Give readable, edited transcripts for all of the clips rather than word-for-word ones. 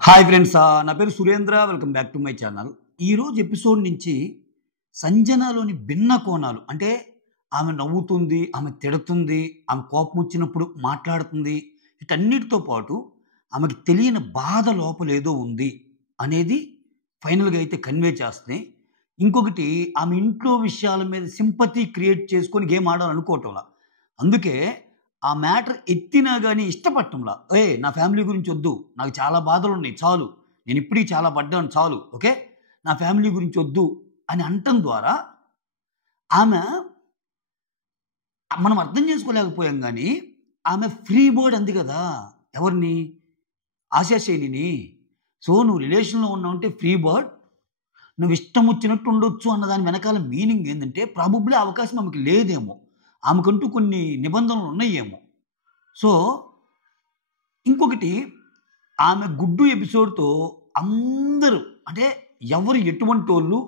Hi friends, నా పేరు Surendra. Welcome back to my channel. ఈరోజు ఎపిసోడ్ నుంచి సంజనలోని భిన్న కోణాలు, అంటే ఆమె నవ్వుతుంది, ఆమె తిడుతుంది, ఆమె కోపం వచ్చినప్పుడు మాట్లాడుతుంది, వీటన్నిటితో పాటు ఆమెకి తెలియని బాధ లోపలేదో ఉంది అనేది ఫైనల్గా అయితే కన్వే చేస్తున్నాయి. ఇంకొకటి, ఆమె ఇంట్లో విషయాల మీద సింపతి క్రియేట్ చేసుకొని గేమ్ ఆడాలనుకోవటంలా. అందుకే ఆ మ్యాటర్ ఎత్తినా గానీ ఇష్టపడటంలా. నా ఫ్యామిలీ గురించి వద్దు, నాకు చాలా బాధలున్నాయి చాలు, నేను ఇప్పటికి చాలా పడ్డాను చాలు, ఓకే, నా ఫ్యామిలీ గురించి వద్దు అని అనటం ద్వారా ఆమె, మనం అర్థం చేసుకోలేకపోయాం కానీ ఆమె ఫ్రీ బర్డ్ అంది కదా. ఎవరిని? ఆశా శైలిని. సో నువ్వు రిలేషన్లో ఉన్నావంటే ఫ్రీ బర్డ్, నువ్వు ఇష్టం వచ్చినట్టు ఉండొచ్చు అన్న దాని వెనకాల మీనింగ్ ఏంటంటే ప్రాబబ్లీ అవకాశం ఆమెకి లేదేమో, ఆమెకంటూ కొన్ని నిబంధనలు ఉన్నాయేమో. సో ఇంకొకటి, ఆమె గుడ్డు ఎపిసోడ్తో అందరూ, అంటే ఎవరు ఎటువంటి వాళ్ళు,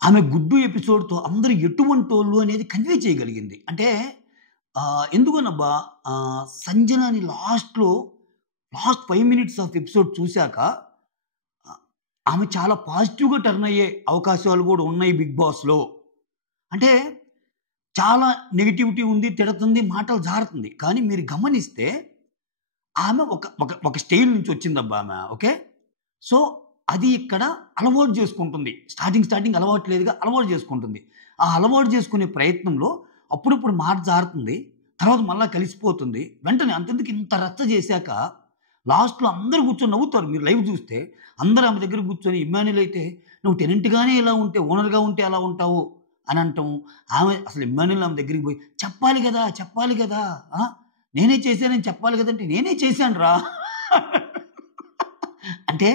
ఆమె గుడ్డు ఎపిసోడ్తో అందరూ ఎటువంటి వాళ్ళు అనేది కన్వే చేయగలిగింది. అంటే ఎందుకనబ్బా, సంజనాని లాస్ట్ 5 minutes ఆఫ్ ఎపిసోడ్ చూశాక ఆమె చాలా పాజిటివ్గా టర్న్ అయ్యే అవకాశాలు కూడా ఉన్నాయి బిగ్ బాస్లో. అంటే చాలా నెగిటివిటీ ఉంది, తిడుతుంది, మాటలు జారుతుంది, కానీ మీరు గమనిస్తే ఆమె ఒక ఒక ఒక స్టైల్ నుంచి వచ్చిందబ్బా ఆమె, ఓకే. సో అది ఇక్కడ అలవాటు చేసుకుంటుంది. స్టార్టింగ్ అలవాటు లేదుగా, అలవాటు చేసుకుంటుంది. ఆ అలవాటు చేసుకునే ప్రయత్నంలో అప్పుడప్పుడు మాట జారుతుంది, తర్వాత మళ్ళీ కలిసిపోతుంది. వెంటనే అంతెందుకు ఇంత రచ్చ చేశాక లాస్ట్లో అందరూ కూర్చొని నవ్వుతారు. మీరు లైవ్ చూస్తే అందరూ ఆమె దగ్గర కూర్చొని, ఇమ్మాన్యుల్ అయితే నువ్వు టెనెంట్గానే ఇలా ఉంటే, ఓనర్గా ఉంటే ఎలా ఉంటావు అని అంటాం. ఆమె అసలు ఇమ్మాన్యుల్ ఆమె దగ్గరికి పోయి చెప్పాలి కదా, నేనే చేశానని చెప్పాలి కదంటే నేనే చేశాను రా అంటే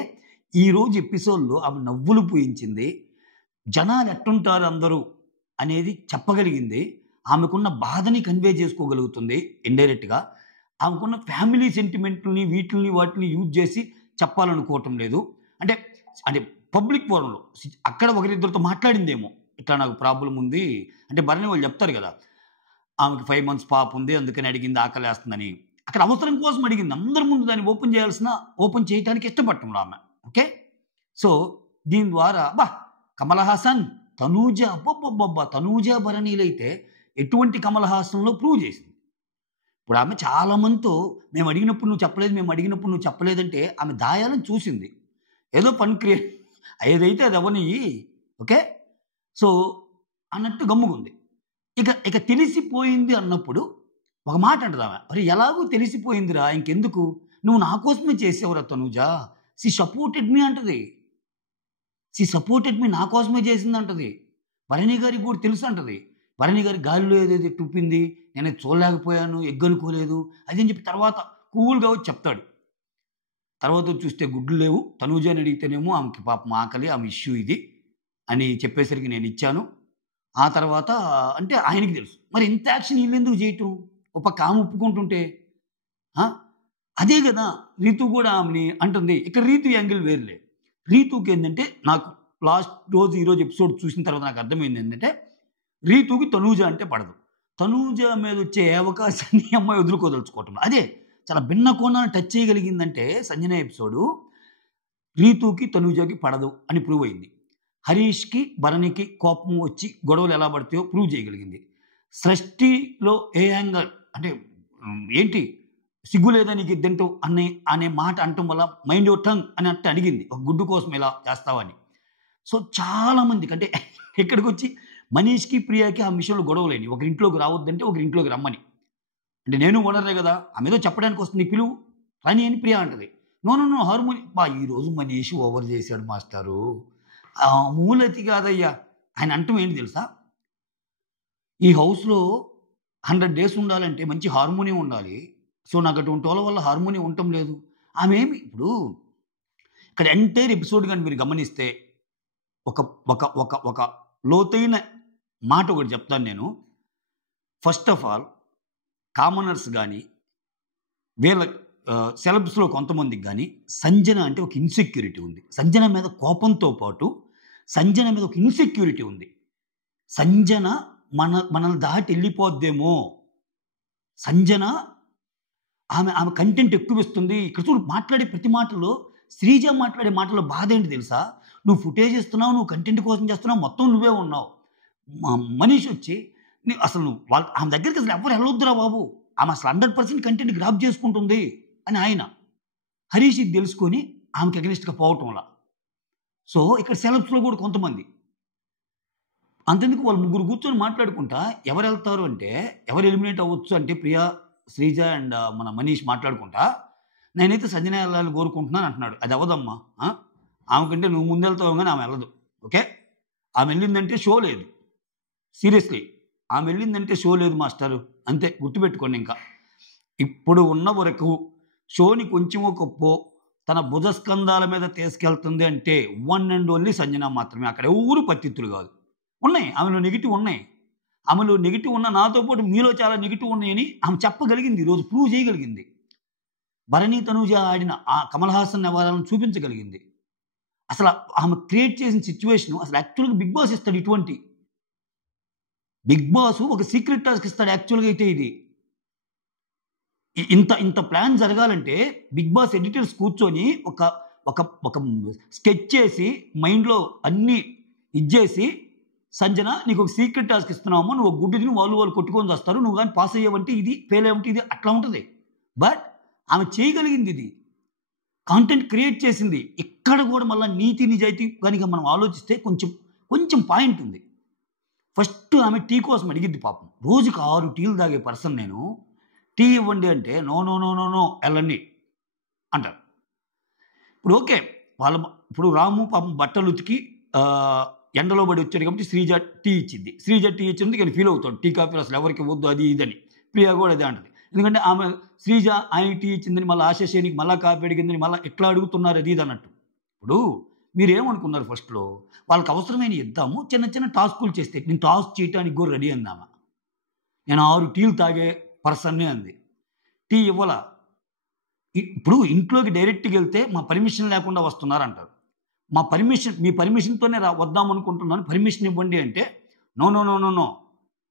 ఈరోజు ఎపిసోడ్లో ఆమె నవ్వులు పూయించింది. జనాలు ఎట్టుంటారు అందరూ అనేది చెప్పగలిగింది. ఆమెకున్న బాధని కన్వే చేసుకోగలుగుతుంది ఇండైరెక్ట్గా. ఆమెకున్న ఫ్యామిలీ సెంటిమెంట్ని వాటిని యూజ్ చేసి చెప్పాలనుకోవటం లేదు. అంటే అంటే పబ్లిక్ ఫోరంలో అక్కడ ఒకరిద్దరితో మాట్లాడిందేమో, ఇట్లా నాకు ప్రాబ్లం ఉంది అంటే భరణి వాళ్ళు చెప్తారు కదా, ఆమెకి 5 months పాప ఉంది అందుకని అడిగింది, ఆకలేస్తుందని. అక్కడ అవసరం కోసం అడిగింది, అందరి ముందు దాన్ని ఓపెన్ చేయడానికి ఇష్టపడటంలో ఆమె, ఓకే. సో దీని ద్వారా కమల్ హాసన్, తనూజ, అబ్బబ్బబ్బబ్బా, తనూజ భరణీలైతే ఎటువంటి కమల్ హాసన్లో ప్రూవ్ చేసింది. ఇప్పుడు ఆమె చాలా మందితో మేము అడిగినప్పుడు నువ్వు చెప్పలేదంటే ఆమె దాయాలని చూసింది. ఏదో పని క్రియేట్ ఏదైతే అది అవని, ఓకే. సో అన్నట్టు గమ్ముకుంది. ఇక తెలిసిపోయింది అన్నప్పుడు ఒక మాట అంటది ఆమె, అరే ఎలాగో తెలిసిపోయిందిరా, ఇంకెందుకు, నువ్వు నా కోసమే చేసేవరా తనూజ, షీ సపోర్టెడ్ మీ అంటది. నా కోసమే చేసింది అంటది. భరణి గారికి కూడా తెలుసు అంటది. భరణి గారి గాలిలో ఏదైతే టుప్పింది, నేను చూడలేకపోయాను, ఎగ్గనుకోలేదు అది అని చెప్పి తర్వాత కూల్గా వచ్చి చెప్తాడు. తర్వాత చూస్తే గుడ్లు లేవు, తనూజని అడిగితేనేమో ఆమెకి పాపం ఆకలి, ఆమె ఇష్యూ ఇది అని చెప్పేసరికి నేను ఇచ్చాను. ఆ తర్వాత అంటే ఆయనకి తెలుసు. మరి ఇంత యాక్షన్ వీళ్ళెందుకు చేయటం, ఒక పక్క ఆమె ఒప్పుకుంటుంటే. అదే కదా రీతు కూడా ఆమెని అంటుంది. ఇక్కడ రీతు యాంగిల్ వేరులే. రీతుకి ఏంటంటే, నాకు ఈరోజు ఎపిసోడ్ చూసిన తర్వాత నాకు అర్థమైంది ఏంటంటే, రీతుకి తనూజ అంటే పడదు. తనూజ మీద వచ్చే అవకాశాన్ని అమ్మాయి వదులుకోదలుచుకోవటం. అదే చాలా భిన్న కోణాన్ని టచ్ చేయగలిగిందంటే సంజన ఎపిసోడు, రీతుకి తనూజకి పడదు అని ప్రూవ్ అయింది. హరీష్కి భరణికి కోపం వచ్చి గొడవలు ఎలా పడతాయో ప్రూవ్ చేయగలిగింది. సృష్టిలో ఏ యాంగల్ అంటే ఏంటి సిగ్గు లేదా నీకు ఇద్దంటూ అనే మాట అంటం వల్ల మైండ్ యువర్ టంగ్ అని అంటే అడిగింది, ఒక గుడ్డు కోసం ఎలా చేస్తావని. సో చాలామందికి అంటే ఇక్కడికి వచ్చి మనీష్కి ప్రియాకి ఆ విషయంలో గొడవలేని, ఒకరి ఇంట్లోకి రావద్దంటే ఒకరి ఇంట్లోకి రమ్మని, అంటే నేను ఓనరే కదా, ఆమె ఏదో చెప్పడానికి వస్తుంది, పిలువు రాని అని ప్రియా అంటది. నో హార్మోని ఈరోజు మనీష్ ఓవర్ చేశాడు మాస్టారు, మూలతి కాదయ్యా ఆయన అంటం ఏంటి తెలుసా, ఈ హౌస్లో 100 days ఉండాలంటే మంచి హార్మోనియం ఉండాలి. సో నాకు అటువంటి వాళ్ళ వల్ల హార్మోనియం ఉండటం లేదు. ఆమె ఏమి ఇప్పుడు ఇక్కడ ఎంటైర్ ఎపిసోడ్ కానీ మీరు గమనిస్తే ఒక ఒక ఒక ఒక లోతైన మాట ఒకటి చెప్తాను నేను. ఫస్ట్ ఆఫ్ ఆల్ కామనర్స్ కానీ వీళ్ళ సెలబ్స్లో కొంతమందికి కానీ సంజన అంటే ఒక ఇన్సెక్యూరిటీ ఉంది. సంజన మీద కోపంతో పాటు సంజన మీద ఒక ఇన్సెక్యూరిటీ ఉంది. సంజన మనల్ని దాటి వెళ్ళిపోద్దేమో, సంజన ఆమె కంటెంట్ ఎక్కువ ఇస్తుంది. ఇక్కడ చూడు మాట్లాడే ప్రతి మాటలో శ్రీజ మాట్లాడే మాటల్లో బాధ ఏంటి తెలుసా? నువ్వు ఫుటేజ్ ఇస్తున్నావు, నువ్వు కంటెంట్ కోసం చేస్తున్నావు, మొత్తం నువ్వే ఉన్నావు. మనీష్ వచ్చి అసలు నువ్వు ఆమె దగ్గరికి అసలు ఎవరు వెళ్ళొద్దురా బాబు, ఆమె అసలు 100% కంటెంట్ గ్రాప్ చేసుకుంటుంది అని ఆయన. హరీష్ ఇది తెలుసుకొని ఆమెకి అగెనిస్ట్గా పోవటంలా. సో ఇక్కడ సెలబ్స్లో కూడా కొంతమంది అంతెందుకు వాళ్ళు ముగ్గురు కూర్చొని మాట్లాడుకుంటా ఎవరు వెళ్తారు అంటే, ఎవరు ఎలిమినేట్ అవ్వచ్చు అంటే ప్రియా, శ్రీజ అండ్ మన మనీష్ మాట్లాడుకుంటా నేనైతే సంజన వెళ్ళాలని కోరుకుంటున్నాను అంటున్నాడు. అది అవ్వదమ్మా, ఆమెకంటే నువ్వు ముందెళ్తావు కానీ ఆమె వెళ్ళదు. ఓకే, ఆమె వెళ్ళిందంటే షో లేదు. సీరియస్లీ ఆమె వెళ్ళిందంటే షో లేదు మాస్టరు, అంతే గుర్తుపెట్టుకోండి. ఇంకా ఇప్పుడు ఉన్న వరకు షోని కొంచెమో గొప్పో తన భుజస్కంధాల మీద తీసుకెళ్తుంది అంటే వన్ అండ్ ఓన్లీ సంజన మాత్రమే. అక్కడ ఎవరు పత్తిత్తులు కాదు. ఉన్నాయి, ఆమెలో నెగిటివ్ ఉన్నాయి. ఆమెలో నెగిటివ్ ఉన్న నాతో పాటు మీలో చాలా నెగిటివ్ ఉన్నాయని ఆమె చెప్పగలిగింది, ఈరోజు ప్రూవ్ చేయగలిగింది. భరణి తనూజ ఆడిన ఆ కమల్ హాసన్ వ్యవహారాలను చూపించగలిగింది. అసలు ఆమె క్రియేట్ చేసిన సిచ్యువేషన్ అసలు యాక్చువల్గా బిగ్ బాస్ ఇస్తాడు. ఇటువంటి బిగ్ బాస్ ఒక సీక్రెట్ టాస్క్ ఇస్తాడు యాక్చువల్గా. అయితే ఇది ఇంత ప్లాన్ జరగాలంటే బిగ్ బాస్ ఎడిటర్స్ కూర్చొని ఒక ఒక ఒక స్కెచ్ చేసి మైండ్లో అన్నీ ఇచ్చేసి, సంజన నీకు ఒక సీక్రెట్ టాస్క్ ఇస్తున్నామో, నువ్వు గుడ్డు తిని వాళ్ళు కొట్టుకొని వస్తారు, నువ్వు కానీ పాస్ అయ్యావంటే ఇది, ఫెయిల్ అయ్యావంటే ఇది, అట్లా ఉంటుంది. బట్ ఆమె చేయగలిగింది, ఇది కాంటెంట్ క్రియేట్ చేసింది. ఇక్కడ కూడా మళ్ళీ నీతి నిజాయితీ కనుక మనం ఆలోచిస్తే కొంచెం పాయింట్ ఉంది. ఫస్ట్ ఆమె టీ కోసం అడిగిద్ది పాపం. రోజుకి 6 టీలు తాగే పర్సన్ నేను, టీ ఇవ్వండి అంటే no no no no no వెళ్ళండి అంటారు. ఇప్పుడు ఓకే, ఇప్పుడు రాము పాపం బట్టలు ఉతికి ఎండలో పడి వచ్చాడు కాబట్టి శ్రీజ టీ ఇచ్చింది. శ్రీజ టీ ఇచ్చింది కానీ ఫీల్ అవుతాడు, టీ కాఫీలు అసలు ఎవరికి వద్దు అది ఇదని. ప్రియా కూడా అదే అంటది. ఎందుకంటే ఆమె శ్రీజ ఆయన టీ ఇచ్చిందని మళ్ళీ ఆశేషానికి మళ్ళీ కాఫీ అడిగిందని మళ్ళీ ఎట్లా అడుగుతున్నారు అది ఇది అన్నట్టు. ఇప్పుడు మీరేమనుకున్నారు ఫస్ట్లో, వాళ్ళకి అవసరమైన ఇద్దాము, చిన్న టాస్కులు చేస్తే నేను టాస్క్ చేయడానికి కూడా రెడీ అందామా. నేను 6 టీలు తాగే పర్సన్నే అంది. టీ ఇవ్వాల. ఇప్పుడు ఇంట్లోకి డైరెక్ట్గా వెళ్తే మా పర్మిషన్ లేకుండా వస్తున్నారంటారు. మీ పర్మిషన్తోనే వద్దాం అనుకుంటున్నాను, పర్మిషన్ ఇవ్వండి అంటే no no no no no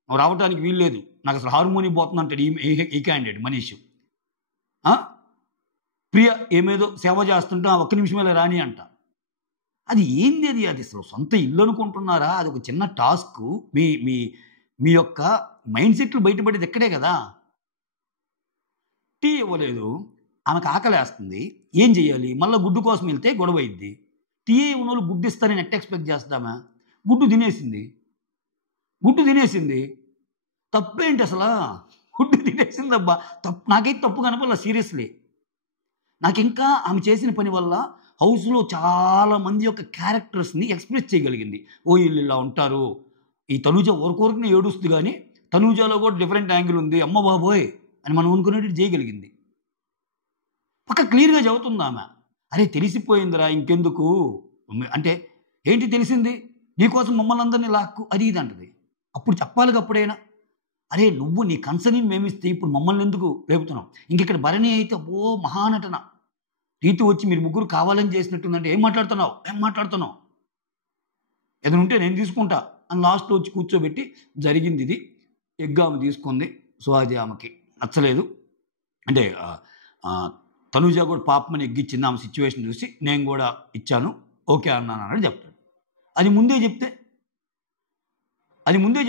నువ్వు రావడానికి వీలు లేదు, నాకు అసలు హార్మోని పోతుంది అంటాడు ఈ క్యాండిడేట్ మనీష్. ప్రియ ఏమేదో సేవ చేస్తుంటా 1 నిమిషమేలా రాని అంట. అది ఏంది, అది అసలు సొంత ఇల్లు అనుకుంటున్నారా? అది ఒక చిన్న టాస్క్. మీ మీ మీ యొక్క మైండ్ సెట్లు బయటపడేది ఎక్కడే కదా. టీ ఇవ్వలేదు, ఆమెకు ఆకలేస్తుంది, ఏం చేయాలి? మళ్ళీ గుడ్డు కోసం వెళ్తే గొడవ అయింది. టీ ఇవ్వని వాళ్ళు గుడ్డు ఇస్తారని ఎట్ట ఎక్స్పెక్ట్ చేస్తామా? గుడ్డు తినేసింది. తప్పేంటి అసలు? గుడ్డు తినేసిందబ్బా, నాకైతే తప్పు కనపడలా సీరియస్లీ. నాకు ఇంకా ఆమె చేసిన పని వల్ల హౌస్లో చాలా మంది యొక్క క్యారెక్టర్స్ని ఎక్స్ప్రెస్ చేయగలిగింది. ఓ వీళ్ళు ఇలా ఉంటారు, ఈ తనూజ ఊరికోరికనే ఏడుస్తుంది కానీ తనూజలో కూడా డిఫరెంట్ యాంగిల్ ఉంది, అమ్మ బాబోయ్ అని మనం అనుకునేట్టు చేయగలిగింది. పక్క క్లియర్గా చదువుతుంది ఆమె. అరే తెలిసిపోయిందిరా ఇంకెందుకు అంటే, ఏంటి తెలిసింది, నీకోసం మమ్మల్ని అందరినీ లాక్కు అది ఇది అంటది. అప్పుడు చెప్పాలిగా అప్పుడైనా, అరే నువ్వు నీ కన్సర్ని మేమిస్తే ఇప్పుడు మమ్మల్ని ఎందుకు లేపుతున్నావు? ఇంకెక్కడ భరణి అయితే ఓ మహానటన రీతి వచ్చి మీరు ముగ్గురు కావాలని చేసినట్టుందంటే ఏం మాట్లాడుతున్నావు ఏదైనా ఉంటే నేను తీసుకుంటా అని లాస్ట్లో వచ్చి కూర్చోబెట్టి జరిగింది ఇది. ఎగ్గు ఆమె తీసుకుంది. సో అది ఆమెకి నచ్చలేదు. అంటే తనూజ కూడా పాపమని ఎగ్గిచ్చింది. ఆమె సిచ్యువేషన్ చూసి నేను కూడా ఇచ్చాను, ఓకే అన్నాను అన్నట్టు చెప్తాడు. అది ముందే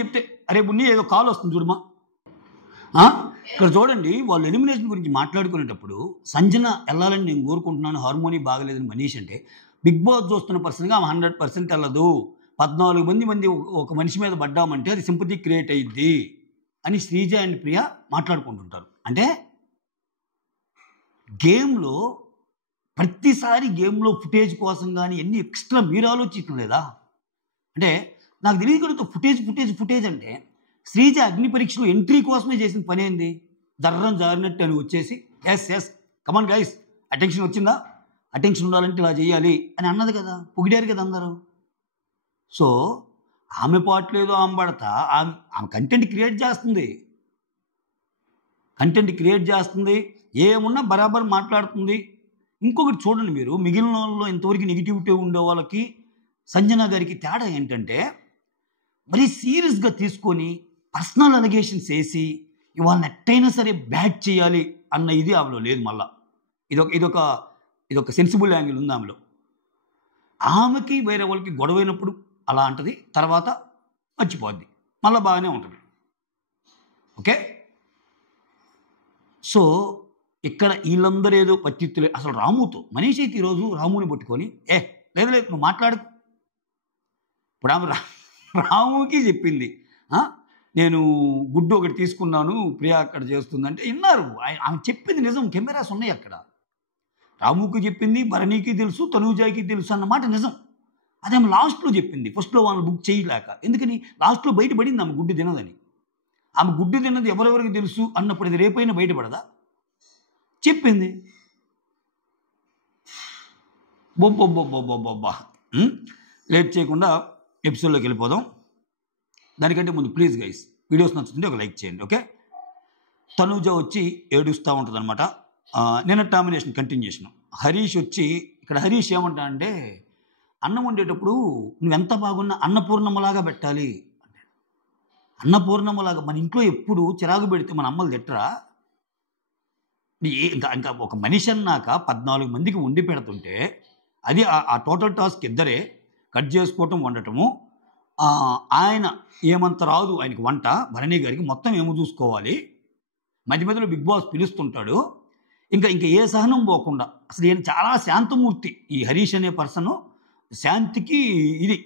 చెప్తే అరే బున్ని ఏదో కాల్ వస్తుంది చూడమా. ఇక్కడ చూడండి, వాళ్ళు ఎలిమినేషన్ గురించి మాట్లాడుకునేటప్పుడు సంజన వెళ్ళాలని నేను కోరుకుంటున్నాను, హార్మోని బాగలేదని మనీష్ అంటే, బిగ్ బాస్ చూస్తున్న పర్సన్గా ఆమె 100% వెళ్ళదు, 14 మంది ఒక మనిషి మీద పడ్డామంటే అది సింపతి క్రియేట్ అయ్యిద్ది అని శ్రీజ అండ్ ప్రియ మాట్లాడుకుంటుంటారు. అంటే గేమ్లో ప్రతిసారి గేమ్లో ఫుటేజ్ కోసం కానీ ఎన్ని ఎక్స్ట్రా మీరు ఆలోచించడం లేదా? అంటే నాకు తెలియదు, ఫుటేజ్ అంటే శ్రీజ అగ్ని పరీక్షలో ఎంట్రీ కోసమే చేసిన పని ఏంది? జారినట్టు అని వచ్చేసి ఎస్ కమాన్ గైస్ అటెన్షన్ వచ్చిందా, అటెన్షన్ ఉండాలంటే ఇలా చేయాలి అని అన్నది కదా, పొగిడారు కదా అందరూ. సో ఆమె పాటలేదు, ఆమె పడతా ఆమె కంటెంట్ క్రియేట్ చేస్తుంది, ఏమున్నా బరాబర్ మాట్లాడుతుంది. ఇంకొకటి చూడండి మీరు, మిగిలిన వాళ్ళలో ఇంతవరకు నెగిటివిటీ ఉండే వాళ్ళకి సంజన గారికి తేడా ఏంటంటే, మరీ సీరియస్గా తీసుకొని పర్సనల్ అలిగేషన్స్ వేసి ఇవాళ ఎట్టయినా సరే బ్యాట్ చేయాలి అన్న ఇది ఆమెలో లేదు. మళ్ళా ఇదొక ఇదొక సెన్సిబుల్ యాంగిల్ ఉంది ఆమెలో. ఆమెకి వేరే వాళ్ళకి గొడవైనప్పుడు అలా అంటది, తర్వాత మర్చిపోద్ది, మళ్ళీ బాగానే ఉంటుంది. ఓకే. సో ఇక్కడ వీళ్ళందరూ ఏదో పత్తిత్తులే. అసలు రాముతో మనీష్ అయితే ఈరోజు రాముని పట్టుకొని లేదు లేదు నువ్వు మాట్లాడు. ఇప్పుడు ఆమె రాముకి చెప్పింది, నేను గుడ్డు ఒకటి తీసుకున్నాను, ప్రియా అక్కడ చేస్తుందంటే విన్నారు. ఆమె చెప్పింది నిజం, కెమెరాస్ ఉన్నాయి అక్కడ. రాముకి చెప్పింది, భరణికి తెలుసు, తనూజాకి తెలుసు అన్నమాట నిజం. అదే ఆమె లాస్ట్లో చెప్పింది, ఫస్ట్లో వాళ్ళు బుక్ చేయలేక. ఎందుకని లాస్ట్లో బయటపడింది ఆమె గుడ్డు తినదని. ఆమె గుడ్డు తిన్నది ఎవరెవరికి తెలుసు అన్నప్పుడు ఇది రేపైనా బయటపడదా? చెప్పింది. బొబ్బొబ్బొబ్బొబ్బొబ్బా. లేట్ చేయకుండా ఎపిసోడ్లోకి వెళ్ళిపోదాం. దానికంటే ముందు ప్లీజ్ గైస్, వీడియోస్ నచ్చుతుంటే ఒక లైక్ చేయండి. ఓకే. తనూజ వచ్చి ఏడుస్తూ ఉంటుంది అనమాట. నిన్న టామినేషన్ కంటిన్యూషన్. హరీష్ వచ్చి ఇక్కడ హరీష్ ఏమంటా అంటే, అన్నం వండేటప్పుడు నువ్వెంత బాగున్నా అన్నపూర్ణమ్మలాగా పెట్టాలి. అన్నపూర్ణమ్మలాగా మన ఇంట్లో ఎప్పుడు చిరాకు పెడితే మన అమ్మలు తిట్టరా? ఇంకా ఒక మనిషి అన్నాక 14 మందికి వండి పెడుతుంటే అది ఆ టోటల్ టాస్క్ ఇద్దరే కట్ చేసుకోవటం, వండటము. ఆయన ఏమంత రాదు ఆయనకి వంట, భరణి గారికి మొత్తం ఏమో చూసుకోవాలి. మధ్య మధ్యలో బిగ్ బాస్ పిలుస్తుంటాడు. ఇంకా ఏ సహనం పోకుండా అసలు ఈయన చాలా శాంతమూర్తి. ఈ హరీష్ అనే పర్సన్ శాంతికి ఇది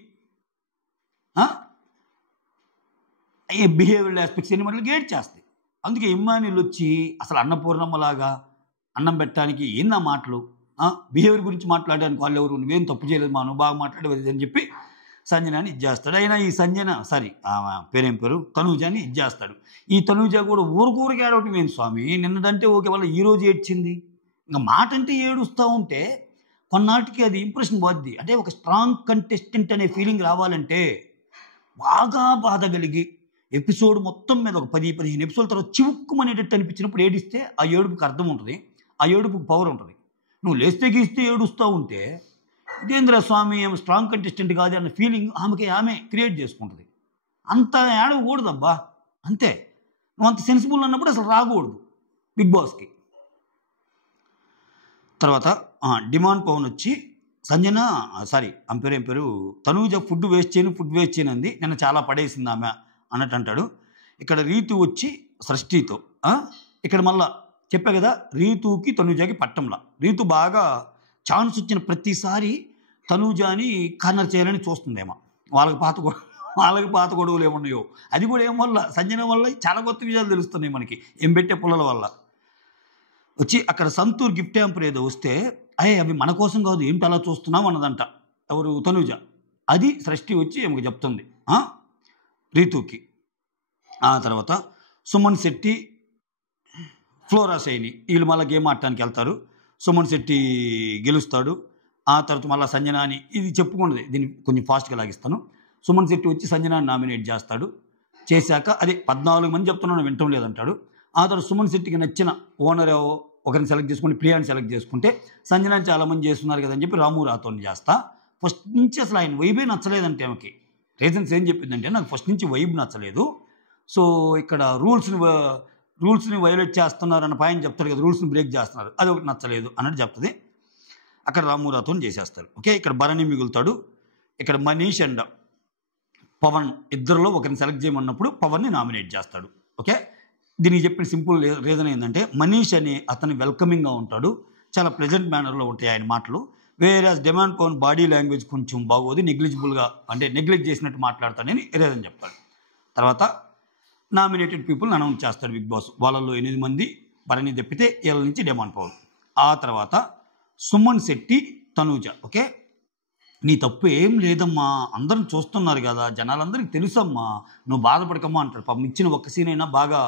బిహేవియరల్ ఆస్పెక్ట్స్ ఎన్ని మళ్ళీ గేట్ చేస్తాయి. అందుకే ఇమ్మానుయేల్ వచ్చి అసలు అన్నపూర్ణమ్మలాగా అన్నం పెట్టడానికి ఏందా మాటలు, బిహేవియర్ గురించి మాట్లాడడానికి వాళ్ళు ఎవరు, నువ్వేం తప్పు చేయలేదు, మా నువ్వు బాగా మాట్లాడేది అని చెప్పి సంజనాని ఇచ్చేస్తాడు. అయినా ఈ సరే పేరేం పేరు తనూజాని ఇచ్చేస్తాడు. ఈ తనూజ కూడా ఊరికూరికి ఏడవటం ఏంటి స్వామి, నిన్నదంటే ఓకే వాళ్ళ ఈరోజు ఏడ్చింది. ఇంకా మాట అంటే ఏడుస్తూ ఉంటే కొన్నాటికి అది ఇంప్రెషన్ పోద్ది. అంటే ఒక స్ట్రాంగ్ కంటెస్టెంట్ అనే ఫీలింగ్ రావాలంటే బాగా బాధ కలిగి ఎపిసోడ్ మొత్తం మీద ఒక 10-15 ఎపిసోడ్ తర్వాత చివుక్కుమనేటట్టు అనిపించినప్పుడు ఏడిస్తే ఆ ఏడుపుకి అర్థం ఉంటుంది, ఆ ఏడుపుకి పవర్ ఉంటుంది. నువ్వు లేస్తే గీస్తే ఏడుస్తూ ఉంటే ఇదేంద్ర స్వామి ఏమో స్ట్రాంగ్ కంటెస్టెంట్ కాదు అన్న ఫీలింగ్ ఆమె క్రియేట్ చేసుకుంటుంది. అంత ఏడవకూడదబ్బా, అంతే. నువ్వు అంత సెన్సిబుల్ అన్నప్పుడు అసలు రాకూడదు బిగ్ బాస్కి. తర్వాత డిమాండ్ పవన్ వచ్చి సంజన ఆమె పేరు తనూజ ఫుడ్ వేస్ట్ చేయను అంది, నిన్న చాలా పడేసింది ఆమె అన్నట్టు అంటాడు. ఇక్కడ రీతు వచ్చి సృష్టితో ఇక్కడ మళ్ళా చెప్పా కదా, రీతుకి తనూజకి పట్టంలా. రీతు బాగా ఛాన్స్ వచ్చిన ప్రతిసారి తనూజాని కార్నర్ చేయాలని చూస్తుందేమో. వాళ్ళకి పాత గొడవలు ఏమున్నాయో అది కూడా ఏం వల్ల సంజన వల్ల చాలా కొత్త విషయాలు తెలుస్తున్నాయి మనకి, ఏం పెట్టే పుల్లల వల్ల. వచ్చి అక్కడ సంతూర్ గిఫ్ట్ హ్యాంపర్ ఏదో వస్తే అవి మన కోసం కాదు, ఏమిటి అలా చూస్తున్నాం అన్నదంట ఎవరు తనూజ. అది సృష్టి వచ్చి ఏమో చెప్తుంది రీతుకి. ఆ తర్వాత సుమన్ శెట్టి, ఫ్లోరా సైని వీళ్ళు మళ్ళీ గేమ్ ఆడటానికి వెళ్తారు. సుమన్ శెట్టి గెలుస్తాడు. ఆ తర్వాత మళ్ళీ సంజనాని, ఇది చెప్పుకున్నది, దీన్ని కొంచెం ఫాస్ట్గా లాగిస్తాను. సుమన్ శెట్టి వచ్చి సంజనాని నామినేట్ చేస్తాడు. చేశాక అదే 14 మంది చెప్తున్నాను వింటం లేదంటాడు. ఆ తర్వాత సుమన్ శెట్టికి నచ్చిన ఓనర్ ఒకరిని సెలెక్ట్ చేసుకుని ప్రియాని సెలెక్ట్ చేసుకుంటే సంజనాని చాలామంది చేస్తున్నారు కదని చెప్పి రాము రాథోడ్ని చేస్తా. ఫస్ట్ నుంచి అసలు ఆయన వైబే నచ్చలేదంటే ఆమెకి. రీజన్స్ ఏం చెప్పిందంటే, నాకు ఫస్ట్ నుంచి వైబ్ నచ్చలేదు, సో ఇక్కడ రూల్స్ని వైలేట్ చేస్తున్నారు అన్న పాయింట్ చెప్తారు కదా, రూల్స్ని బ్రేక్ చేస్తున్నారు, అది ఒకటి నచ్చలేదు అన్నట్టు చెప్తుంది. అక్కడ రాము రాథోడ్ని చేసేస్తారు. ఓకే. ఇక్కడ భరణి మిగులుతాడు. ఇక్కడ మనీష్ అండ్ పవన్ ఇద్దరిలో ఒకరిని సెలెక్ట్ చేయమన్నప్పుడు పవన్ని నామినేట్ చేస్తాడు. ఓకే. దీనికి చెప్పిన సింపుల్ రీజన్ ఏంటంటే, మనీష్ అనే అతను వెల్కమింగ్గా ఉంటాడు, చాలా ప్లెజెంట్ మేనర్లో ఉంటాయి ఆయన మాటలు. వేరే డిమాండ్ పవన్ బాడీ లాంగ్వేజ్ కొంచెం బాగోదు, నెగ్లిజిబుల్గా అంటే నెగ్లెక్ట్ చేసినట్టు మాట్లాడతాడని రీజన్ చెప్తాడు. తర్వాత నామినేటెడ్ పీపుల్ని అనౌన్స్ చేస్తాడు బిగ్ బాస్. వాళ్ళల్లో 8 మంది భరణి తప్పితే వీళ్ళ నుంచి డిమాండ్ పవన్. ఆ తర్వాత సుమన్ శెట్టి, తనూజ. ఓకే. నీ తప్పు ఏం లేదమ్మా, అందరం చూస్తున్నారు కదా, జనాలందరికీ తెలుసమ్మా, నువ్వు బాధపడకమ్మా అంటాడు. పాపం ఇచ్చిన ఒక్క సీన్ అయినా బాగా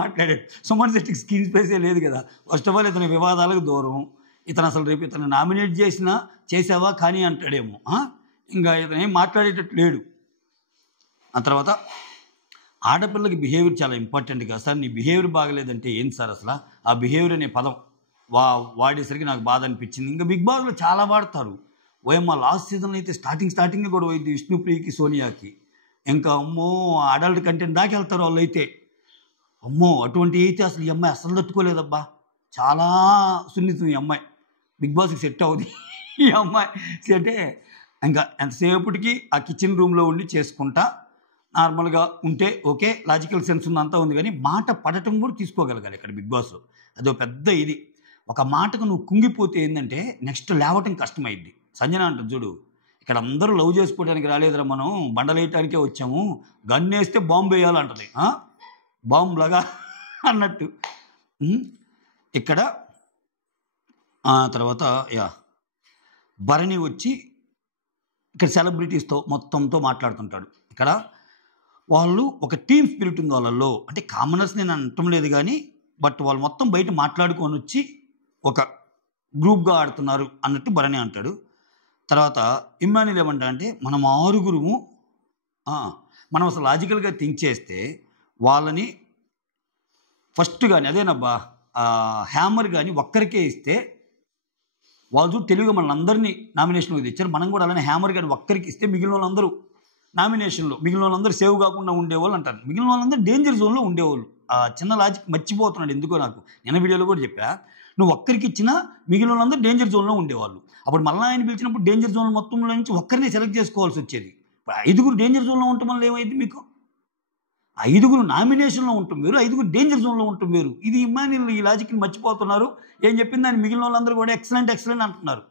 మాట్లాడాడు. సుమన్ శెట్టికి స్క్రీన్ స్పేసే లేదు కదా. ఫస్ట్ ఆఫ్ ఆల్ ఇతని వివాదాలకు దూరం, ఇతను అసలు రేపు ఇతను నామినేట్ చేసావా కానీ అంటాడేమో. ఇంకా ఇతను ఏం మాట్లాడేటట్టు లేడు. ఆ తర్వాత ఆడపిల్లకి బిహేవియర్ చాలా ఇంపార్టెంట్ కదా సార్, నీ బిహేవియర్ బాగలేదంటే ఏంటి సార్ అసలు, ఆ బిహేవియర్ అనే పదం వాడేసరికి నాకు బాధ అనిపించింది. ఇంకా బిగ్ బాస్లో చాలా వాడతారు. ఓయమ్మ లాస్ట్ సీజన్లో అయితే స్టార్టింగ్ కూడా పోయింది విష్ణుప్రియకి, సోనియాకి. ఇంకా అమ్మో అడల్ట్ కంటెంట్ దాకా వెళ్తారు వాళ్ళు. అయితే అమ్మో అటువంటి అయితే అసలు ఈ అమ్మాయి అస్సలు తట్టుకోలేదబ్బా, చాలా సున్నితం ఈ అమ్మాయి, బిగ్ బాస్కి సెట్ అవుతుంది ఈ అమ్మాయి అంటే. ఇంకా ఎంతసేపటికి ఆ కిచెన్ రూమ్లో ఉండి చేసుకుంటా నార్మల్గా ఉంటే ఓకే, లాజికల్ సెన్స్ ఉందంతా ఉంది, కానీ మాట పడటం కూడా తీసుకోగలగాలి ఇక్కడ బిగ్ బాస్. అదో పెద్ద ఇది. ఒక మాటకు నువ్వు కుంగిపోతే ఏంటంటే నెక్స్ట్ లేవటం కష్టమైద్ది. సంజన అంటుంది చూడు, ఇక్కడ అందరూ లవ్ చేసుకోవడానికి రాలేదురా, మనం బండలేయటానికే వచ్చాము, గన్ను వేస్తే బాంబు వేయాలంటది, బాంబు లాగా అన్నట్టు. ఇక్కడ తర్వాత భరణి వచ్చి ఇక్కడ సెలబ్రిటీస్తో మొత్తంతో మాట్లాడుతుంటాడు. ఇక్కడ వాళ్ళు ఒక టీమ్ స్పిరిట్ ఉంది వాళ్ళల్లో, అంటే కామనర్స్ నేను అనటం లేదు కానీ బట్ వాళ్ళు మొత్తం బయట మాట్లాడుకొని వచ్చి ఒక గ్రూప్గా ఆడుతున్నారు అన్నట్టు భరణి అంటాడు. తర్వాత ఇమ్మాన్యుల్ ఏమంటాడంటే మనం 6 మనం అసలు లాజికల్గా థింక్ చేస్తే వాళ్ళని ఫస్ట్ కానీ అదేనబ్బా హ్యామర్ కానీ ఒక్కరికే ఇస్తే వాళ్ళు తెలివిగా మన అందరినీ నామినేషన్లోకి తెచ్చారు. మనం కూడా అలానే హ్యామర్ కానీ ఒక్కరికి ఇస్తే మిగిలిన వాళ్ళందరూ నామినేషన్లో, మిగిలిన వాళ్ళందరూ సేవ్ కాకుండా ఉండేవాళ్ళు అంటారు, మిగిలిన వాళ్ళందరూ డేంజర్ జోన్లో ఉండేవాళ్ళు. ఆ చిన్న లాజిక్ మర్చిపోతున్నాడు ఎందుకో నాకు, నిన్న వీడియోలో కూడా చెప్పా, నువ్వు ఒక్కరికి ఇచ్చినా మిగిలిన వాళ్ళందరూ డేంజర్ జోన్లో ఉండేవాళ్ళు. అప్పుడు మళ్ళీ ఆయన పిలిచినప్పుడు డేంజర్ జోన్ మొత్తంలో నుంచి ఒక్కరిని సెలెక్ట్ చేసుకోవాల్సి వచ్చేది. ఇప్పుడు 5 డేంజర్ జోన్లో ఉండటం వల్ల ఏమైంది, మీకు 5 నామినేషన్లో ఉంటాం వేరు, 5 డేంజర్ జోన్లో ఉంటాం వేరు. ఇది ఇమ్మాన్యుల్ ఈ లాజిక్ని మర్చిపోతున్నారు. ఏం చెప్పింది దాన్ని మిగిలిన వాళ్ళందరూ కూడా ఎక్సలెంట్ అంటున్నారు.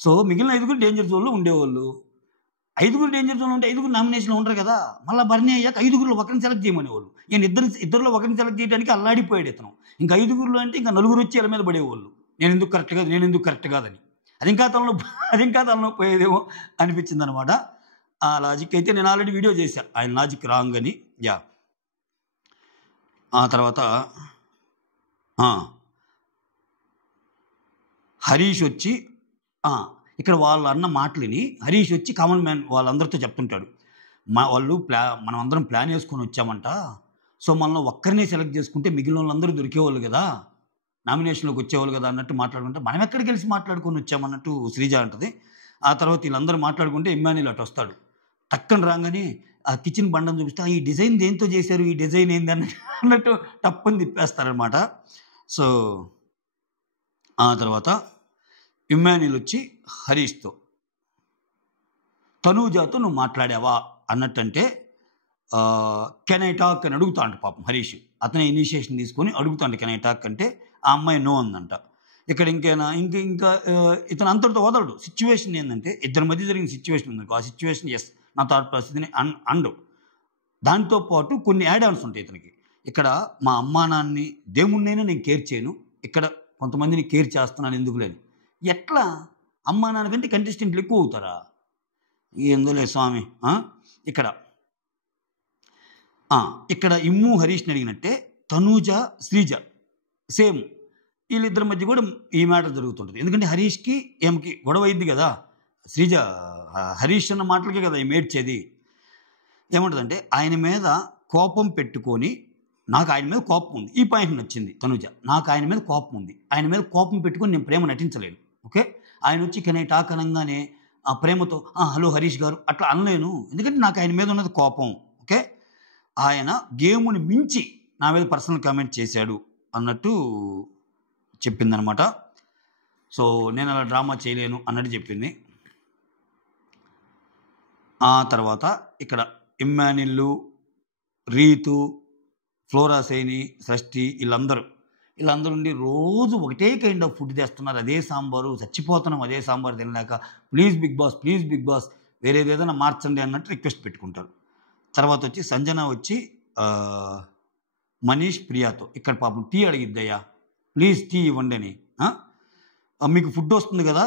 సో మిగిలిన 5 డేంజర్ జోన్లో ఉండేవాళ్ళు, 5 డేంజర్ జోన్లో ఉంటే 5 నామినేషన్లో ఉంటారు కదా. మళ్ళీ భరణి అయ్యాక 5 ఒకరిని సెలెక్ట్ చేయమనేవాళ్ళు. ఈయన ఇద్దరిలో ఒకరిని సెలెక్ట్ చేయడానికి అల్లాడిపోయాడు ఇతను. ఇంకా 5 అంటే ఇంకా 4 వచ్చి ఇలా మీద పడేవాళ్ళు, నేను ఎందుకు కరెక్ట్ కాదని. అది ఇంకా తనలో పోయేదేమో అనిపించింది అనమాట. ఆ లాజిక్ అయితే నేను ఆల్రెడీ వీడియో చేశాను, ఆయన లాజిక్ రాంగ్ అని. ఆ తర్వాత హరీష్ వచ్చి ఇక్కడ వాళ్ళు అన్న మాటలని హరీష్ వచ్చి కామన్ మ్యాన్ వాళ్ళందరితో చెప్తుంటాడు, మనం అందరం ప్లాన్ వేసుకొని వచ్చామంట, సో మనలో ఒక్కరినే సెలెక్ట్ చేసుకుంటే మిగిలిన వాళ్ళందరూ దొరికేవాళ్ళు కదా, నామినేషన్లోకి వచ్చేవాళ్ళు కదా అన్నట్టు మాట్లాడుకుంటే మనం ఎక్కడ కలిసి మాట్లాడుకొని వచ్చామన్నట్టు శ్రీజ అంటది. ఆ తర్వాత వీళ్ళందరూ మాట్లాడుకుంటే ఇమ్మాన్యుల్ అటు వస్తాడు. టక్కని రాగానే ఆ కిచెన్ బండను చూపిస్తే ఈ డిజైన్ దేంతో చేశారు, ఈ డిజైన్ ఏంది అన్నట్టు టప్పని తిప్పేస్తారనమాట. సో ఆ తర్వాత ఇమ్మాన్యుల్ వచ్చి హరీష్తో తనూజాతో నువ్వు మాట్లాడావా అన్నట్టంటే కెన్ ఐ టాక్ అని అడుగుతాంట పాపం హరీష్. అతనే ఇనిషియేషన్ తీసుకొని అడుగుతాంట కెన్ ఐ టాక్ అంటే ఆ అమ్మాయి నో అందంట. ఇక్కడ ఇంకా ఇతను అంతటితో వదలడు. సిచ్యువేషన్ ఏంటంటే ఇద్దరి మధ్య జరిగిన సిచ్యువేషన్ ఉంది, ఆ సిచ్యువేషన్ ఎస్ నా థాట్ పరిస్థితిని అండు. దాంతోపాటు కొన్ని యాడ్ ఆన్స్ ఉంటాయి ఇతనికి. ఇక్కడ మా అమ్మా నాన్నని దేవుణ్ణైనా నేను కేర్ చేయను, ఇక్కడ కొంతమందిని కేర్ చేస్తున్నాను ఎందుకు లేని. ఎట్లా అమ్మా నాన్న కంటే కంటెస్టెంట్లు ఎక్కువ అవుతారా, ఎందులే స్వామి. ఇక్కడ ఇమ్ము హరీష్ని అడిగినట్టే తనూజ శ్రీజ సేమ్, వీళ్ళిద్దరి మధ్య కూడా ఈ మ్యాటర్ జరుగుతుంటుంది. ఎందుకంటే హరీష్కి ఏమకి గొడవ అయింది కదా, శ్రీజ హరీష్ అన్న మాటలకే కదా ఈ మేడ్చేది. ఏమంటుందంటే ఆయన మీద కోపం పెట్టుకొని, నాకు ఆయన మీద కోపం ఉంది, ఈ పాయింట్ నచ్చింది తనూజ, నాకు ఆయన మీద కోపం ఉంది, ఆయన మీద కోపం పెట్టుకొని నేను ప్రేమ నటించలేను. ఓకే, ఆయన వచ్చి కెన్ ఐ టాక్ అనగానే ఆ ప్రేమతో హలో హరీష్ గారు అట్లా అనలేను, ఎందుకంటే నాకు ఆయన మీద ఉన్నది కోపం. ఓకే, ఆయన గేముని మించి నా మీద పర్సనల్ కామెంట్ చేశాడు అన్నట్టు చెప్పిందనమాట. సో నేను అలా డ్రామా చేయలేను అన్నట్టు చెప్పింది. ఆ తర్వాత ఇక్కడ ఇమ్మాన్యుల్, రీతు, ఫ్లోరా సైని, షష్ఠి వీళ్ళందరూ ఉండి రోజు ఒకటే కైండ్ ఆఫ్ ఫుడ్ తెస్తున్నారు, అదే సాంబారు, చచ్చిపోతున్నాం అదే సాంబారు తినలేక, ప్లీజ్ బిగ్ బాస్ వేరేది ఏదైనా మార్చండి అన్నట్టు రిక్వెస్ట్ పెట్టుకుంటారు. తర్వాత వచ్చి సంజన వచ్చి మనీష్ ప్రియాతో ఇక్కడ పాపం టీ అడిగిద్దయ్యా, ప్లీజ్ టీ ఇవ్వండి అని, మీకు ఫుడ్ వస్తుంది కదా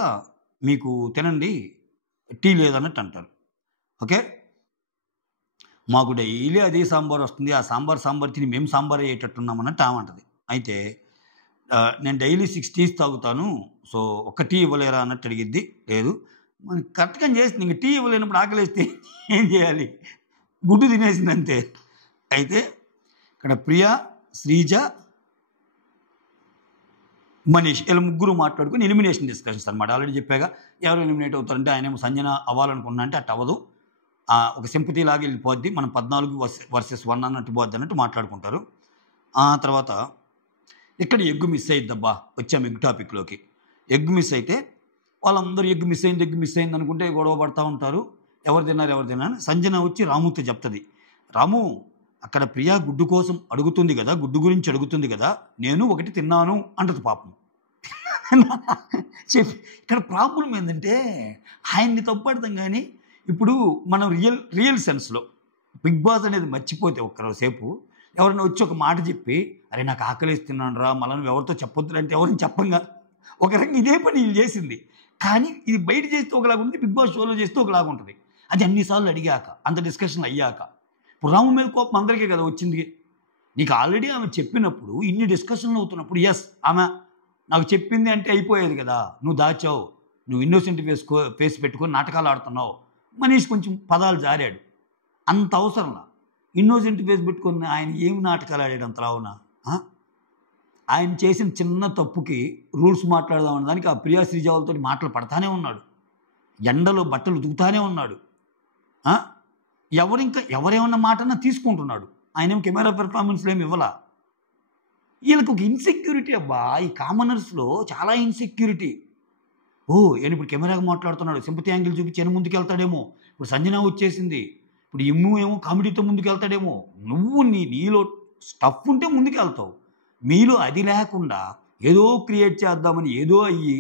మీకు తినండి, టీ లేదన్నట్టు అంటారు. ఓకే, మాకు డైలీ అదే సాంబార్ వస్తుంది, ఆ సాంబార్ తిని మేము సాంబార్ అయ్యేటట్టున్నాం అన్నట్టు ఆమంటది. అయితే నేను డైలీ 6 టీస్ తాగుతాను, సో ఒక టీ ఇవ్వలేరా అన్నట్టు అడిగిద్ది. లేదు మనకి కరెక్ట్గా చేసింది, ఇంక టీ ఇవ్వలేనప్పుడు ఆకలిస్తే ఏం చేయాలి, గుడ్డు తినేసింది అంతే. అయితే ఇక్కడ ప్రియా, శ్రీజ, మనీష్ వీళ్ళ ముగ్గురు మాట్లాడుకుని ఎలిమినేషన్ డిస్కషన్స్ అనమాట. ఆల్రెడీ చెప్పాగా ఎవరు ఎలిమినేట్ అవుతారంటే ఆయనేమో సంజన అవ్వాలనుకున్నా అంటే అటు అవ్వదు, ఒక సింపతి లాగా వెళ్ళిపోద్ది, మనం 14 వర్సెస్ 1 అన్నట్టు పోద్ది అన్నట్టు మాట్లాడుకుంటారు. ఆ తర్వాత ఇక్కడ ఎగ్గు మిస్ అయ్యిద్దబ్బా, వచ్చాము ఎగ్ టాపిక్లోకి. ఎగ్ మిస్ అయితే వాళ్ళందరూ ఎగ్ మిస్ అయింది అనుకుంటే గొడవ పడతా ఉంటారు. ఎవరు తిన్నారు అని సంజన వచ్చి రాముతో చెప్తుంది. రాము, అక్కడ ప్రియా గుడ్డు కోసం అడుగుతుంది కదా, గుడ్డు గురించి అడుగుతుంది కదా, నేను ఒకటి తిన్నాను అంటది పాపం. చెప్పి ఇక్కడ ప్రాబ్లం ఏంటంటే ఆయన్ని తప్పడతాం. కానీ ఇప్పుడు మనం రియల్ సెన్స్లో బిగ్ బాస్ అనేది మర్చిపోతే ఒక్కరోసేపు ఎవరైనా వచ్చి ఒక మాట చెప్పి, అరే నాకు ఆకలిస్తున్నాను రా, మళ్ళీ నువ్వు ఎవరితో చెప్పొద్దు అంటే ఎవరిని చెప్పంగా. ఒక రకంగా ఇదే పని వీళ్ళు చేసింది. కానీ ఇది బయట చేస్తే ఒకలాగా ఉంటుంది, బిగ్ బాస్ షోలో చేస్తే ఒకలాగా ఉంటుంది. అది అన్నిసార్లు అడిగాక, అంత డిస్కషన్లు అయ్యాక. ఇప్పుడు రాము మీద కోపం అందరికీ కదా వచ్చింది. నీకు ఆల్రెడీ ఆమె చెప్పినప్పుడు, ఇన్ని డిస్కషన్లు అవుతున్నప్పుడు, ఎస్ ఆమె నాకు చెప్పింది అంటే అయిపోయేది కదా, నువ్వు దాచావు, నువ్వు ఇన్నోసెంట్ ఫేస్ పెట్టుకొని నాటకాలు ఆడుతున్నావు. మనీష్ కొంచెం పదాలు జారాడు, అంత అవసరంలా. ఇన్నోసెంట్ ఫేస్ పెట్టుకొని ఆయన ఏమి నాటకాలు ఆడాడు అంత రావునా? ఆయన చేసిన చిన్న తప్పుకి రూల్స్ మాట్లాడదామన్న దానికి ఆ ప్రియా శ్రీజావులతో మాటలు పడతానే ఉన్నాడు, ఎండలో బట్టలు ఉతుకుతానే ఉన్నాడు. ఎవరేమన్నా మాటన్నా తీసుకుంటున్నాడు. ఆయనేం కెమెరా పెర్ఫార్మెన్స్లో ఏమి ఇవ్వాల. వీళ్ళకి ఒక ఇన్సెక్యూరిటీ అబ్బా, ఈ కామనర్స్లో చాలా ఇన్సెక్యూరిటీ. నేను ఇప్పుడు కెమెరాగా మాట్లాడుతున్నాడు, సింపతి యాంగిల్ చూపించి ముందుకు వెళ్తాడేమో, ఇప్పుడు సంజన వచ్చేసింది, ఇప్పుడు ఇమ్ము ఏమో కామెడీతో ముందుకు వెళ్తాడేమో. నువ్వు నీలో స్టఫ్ ఉంటే ముందుకు వెళ్తావు, మీలో అది లేకుండా ఏదో క్రియేట్ చేద్దామని ఏదో అయ్యి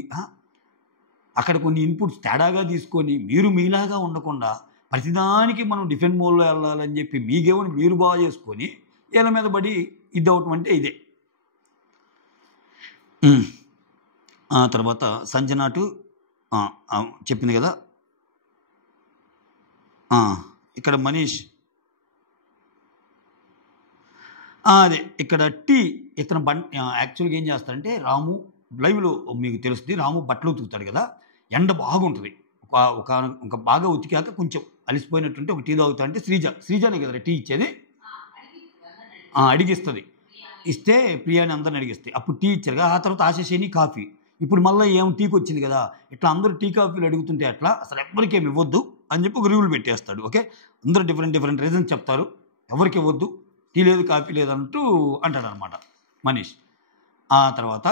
అక్కడ కొన్ని ఇన్పుట్స్ తేడాగా తీసుకొని మీరు మీలాగా ఉండకుండా ప్రతిదానికి మనం డిఫెండ్ మోడ్లో వెళ్ళాలని చెప్పి మీ గేమ్ని మీరు బాగా చేసుకొని వీళ్ళ మీద పడి ఇది అవటం అంటే ఇదే. తర్వాత సంజనాటు చెప్పింది కదా. ఇక్కడ మనీష్ అదే ఇక్కడ ఇతను యాక్చువల్గా ఏం చేస్తాడంటే, రాము లైవ్లో మీకు తెలుస్తుంది, రాము బట్టలు ఉతుకుతాడు కదా, ఎండ బాగుంటుంది. ఒక బాగా ఉతికాక కొంచెం అలిసిపోయినట్టుంటే ఒక టీ తాగుతా అంటే శ్రీజానే కదా టీ ఇచ్చేది, అడిగిస్తుంది. ఇస్తే ప్రియాని అందరిని అడిగిస్తాయి. అప్పుడు టీ ఇచ్చారు కదా, ఆ తర్వాత ఆశేషని కాఫీ. ఇప్పుడు మళ్ళీ ఏం టీకి వచ్చింది కదా, ఇట్లా అందరూ టీ కాఫీలు అడుగుతుంటే అట్లా అసలు ఎవరికి ఏమి ఇవ్వద్దు అని చెప్పి ఒక రూల్ పెట్టేస్తాడు. ఓకే, అందరూ డిఫరెంట్ రీజన్స్ చెప్తారు, ఎవరికి ఇవ్వద్దు, టీ లేదు కాఫీ లేదంటూ అంటాడు అనమాట మనీష్. ఆ తర్వాత